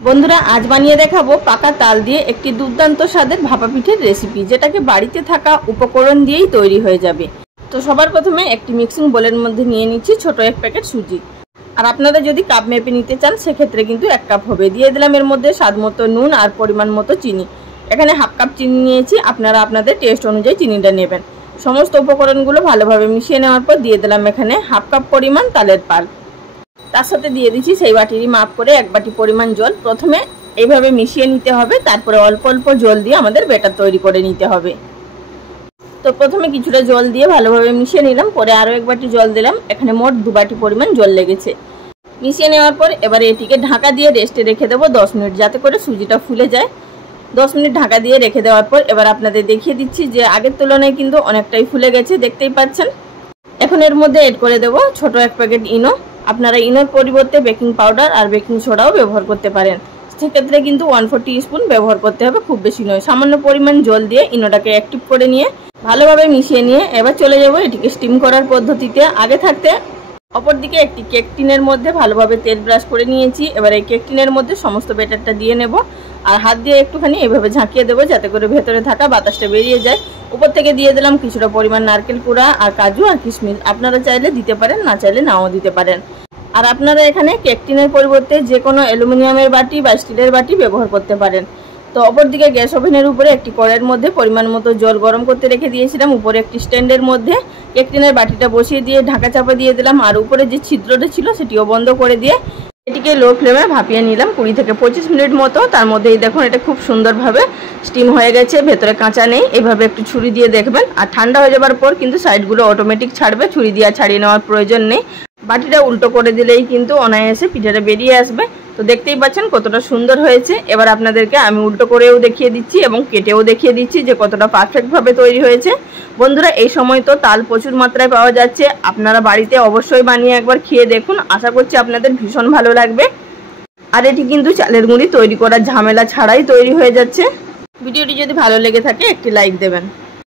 বন্ধুরা আজ বানিয়ে দেখাবো পাকা তাল দিয়ে একটি দুর্দান্ত স্বাদের ভাপা পিঠের রেসিপি, যেটাকে বাড়িতে থাকা উপকরণ দিয়েই তৈরি হয়ে যাবে। তো সবার প্রথমে একটি মিক্সিং বোলের মধ্যে নিয়ে নিচ্ছি ছোট এক প্যাকেট সুজি। আর আপনারা যদি কাপ মেপে নিতে চান সেক্ষেত্রে কিন্তু 1 কাপ হবে। দিয়ে দিলাম এর মধ্যে স্বাদ মতো নুন আর পরিমাণ মতো চিনি। এখানে হাফ কাপ চিনি নিয়েছি, আপনারা আপনাদের টেস্ট অনুযায়ী চিনিটা নেবেন। সমস্ত উপকরণগুলো ভালোভাবে মিশিয়ে নেওয়ার পর দিয়ে দিলাম এখানে হাফ কাপ পরিমাণ তালের পাল্প। তার সাথে দিয়ে দিচ্ছি সেই বাটিরই মাপ করে 1 বাটি পরিমাণ জল। প্রথমে এইভাবে মিশিয়ে নিতে হবে, তারপরে অল্প অল্প জল দিয়ে আমাদের ব্যাটার তৈরি করে নিতে হবে। তো প্রথমে কিছুটা জল দিয়ে ভালোভাবে মিশিয়ে নিলাম, পরে আরও 1 বাটি জল দিলাম। এখানে মোট 2 বাটি পরিমাণ জল লেগেছে। মিশিয়ে নেওয়ার পর এবারে এটিকে ঢাকা দিয়ে রেস্টে রেখে দেবো 10 মিনিট, যাতে করে সুজিটা ফুলে যায়। 10 মিনিট ঢাকা দিয়ে রেখে দেওয়ার পর এবার আপনাদের দেখিয়ে দিচ্ছি যে আগের তুলনায় কিন্তু অনেকটাই ফুলে গেছে, দেখতেই পাচ্ছেন। এখন এর মধ্যে এড করে দেবো ছোট 1 প্যাকেট ইনো। আপনারা ইনোর পরিবর্তে বেকিং পাউডার আর বেকিং সোডাও ব্যবহার করতে পারেন। সেক্ষেত্রে কিন্তু 1/4 টিস্পুন ব্যবহার করতে হবে, খুব বেশি নয়। সামান্য পরিমাণ জল দিয়ে ইনোটাকে অ্যাক্টিভ করে নিয়ে ভালোভাবে মিশিয়ে নিয়ে এবার চলে যাব এটিকে স্টিম করার পদ্ধতিতে। আগে থাকতে অপরদিকে একটি কেক টিনের মধ্যে ভালোভাবে তেল ব্রাশ করে নিয়েছি। এবার এই কেক টিনের মধ্যে সমস্ত ব্যাটারটা দিয়ে নেব আর হাত দিয়ে একটুখানি এভাবে ঝাঁকিয়ে দেবো, যাতে করে ভেতরে থাকা বাতাসটা বেরিয়ে যায়। উপর থেকে দিয়ে দিলাম কিছুটা পরিমাণ নারকেল কুড়া আর কাজু আর কিশমিশ। আপনারা চাইলে দিতে পারেন, না চাইলে নাও দিতে পারেন। আর আপনারা এখানে কেক টিনের পরিবর্তে যে কোনো অ্যালুমিনিয়ামের বাটি বা স্টিলের বাটি ব্যবহার করতে পারেন। তো অপরদিকে গ্যাস ওভেনের উপরে একটি কড়াইয়ের মধ্যে পরিমাণ মতো জল গরম করতে রেখে দিয়েছিলাম। উপরে একটি স্ট্যান্ডের মধ্যে কেক টিনের বাটিটা বসিয়ে দিয়ে ঢাকা চাপা দিয়ে দিলাম, আর উপরে যে ছিদ্রটা ছিল সেটিও বন্ধ করে দিয়ে এটিকে লো ফ্লেমে ভাপিয়ে নিলাম 20 থেকে 25 মিনিট মতো। তার মধ্যেই দেখুন এটা খুব সুন্দরভাবে স্টিম হয়ে গেছে, ভেতরে কাঁচা নেই। এইভাবে একটু ছুরি দিয়ে দেখবেন, আর ঠান্ডা হয়ে যাবার পর কিন্তু সাইডগুলো অটোমেটিক ছাড়বে, ছুরি দিয়ে ছাড়িয়ে নেওয়ার প্রয়োজন নেই। বাটিটা উল্টো করে দিলেই কিন্তু অনায়াসে পিঠাটা বেরিয়ে আসবে। তো দেখতেই পাচ্ছেন কতটা সুন্দর হয়েছে। এবার আপনাদেরকে আমি উল্টো করেও দেখিয়ে দিচ্ছি এবং কেটেও দেখিয়ে দিচ্ছি যে কতটা পারফেক্টভাবে তৈরি হয়েছে। বন্ধুরা এই সময় তো তাল প্রচুর মাত্রায় পাওয়া যাচ্ছে, আপনারা বাড়িতে অবশ্যই বানিয়ে একবার খেয়ে দেখুন। আশা করছি আপনাদের ভীষণ ভালো লাগবে। আর এটি কিন্তু চালের গুঁড়ি তৈরি করার ঝামেলা ছাড়াই তৈরি হয়ে যাচ্ছে। ভিডিওটি যদি ভালো লেগে থাকে একটি লাইক দেবেন।